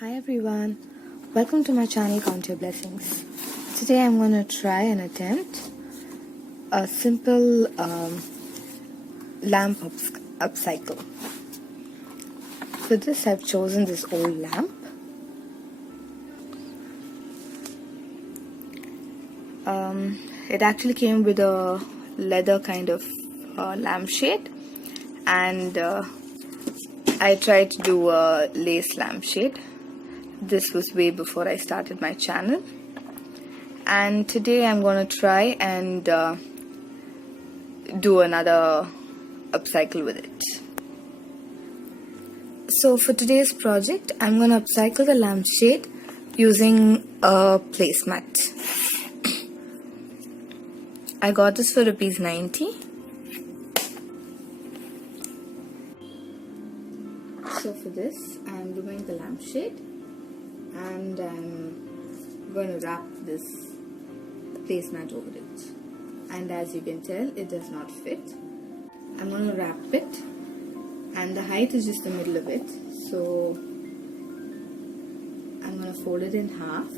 Hi everyone, welcome to my channel Count Your Blessings. Today I'm going to try and attempt a simple lamp upcycle. For this I've chosen this old lamp. It actually came with a leather kind of lampshade, and I tried to do a lace lampshade. This was way before I started my channel, and today I'm going to try and do another upcycle with it. So for today's project I'm going to upcycle the lampshade using a placemat. I got this for ₹90. So for this I'm removing the lampshade and I'm going to wrap this placemat over it, and as you can tell it does not fit. I'm going to wrap it, and the height is just the middle of it, so I'm going to fold it in half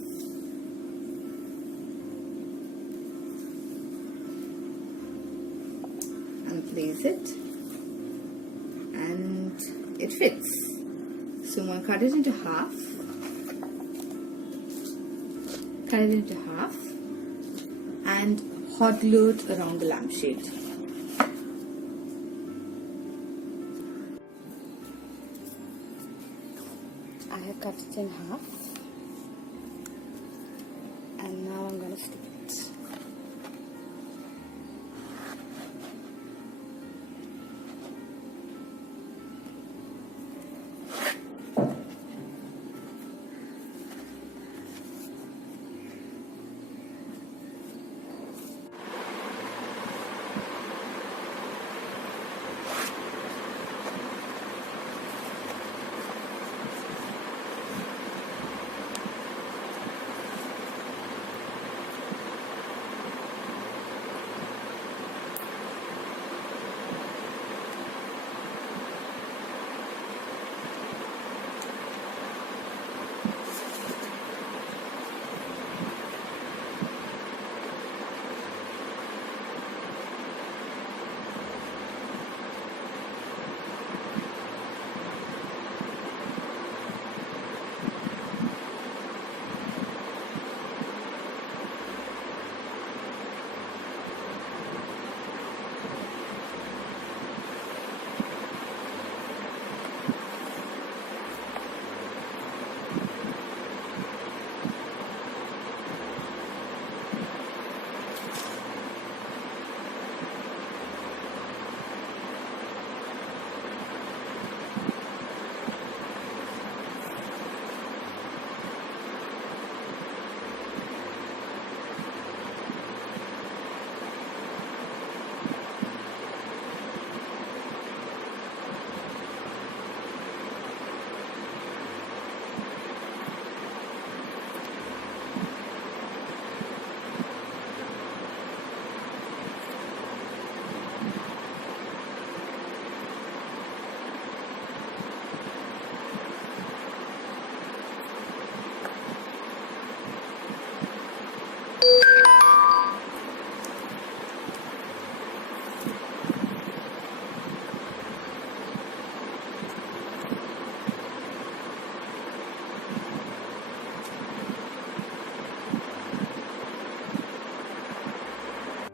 and place it, and it fits. So I'm going to cut it into half. And hot glue it around the lampshade. I have cut it in half, and now I'm going to stick it.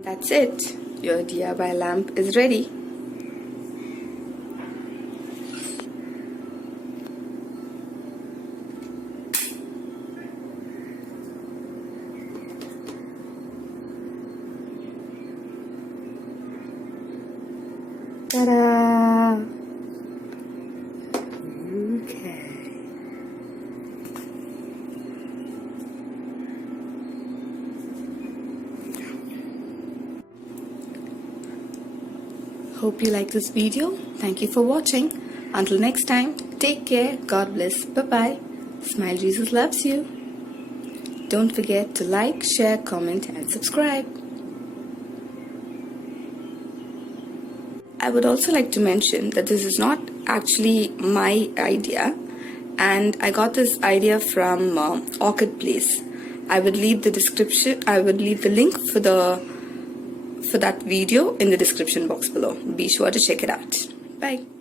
That's it. Your DIY lamp is ready. Ta-da! Okay. Hope you like this video. Thank you for watching. Until next time, take care. God bless. Bye-bye. Smile Jesus loves you. Don't forget to like, share, comment and subscribe. I would also like to mention that this is not actually my idea, and I got this idea from Orchid Place. I would leave the link for that video in the description box below. Be sure to check it out. Bye.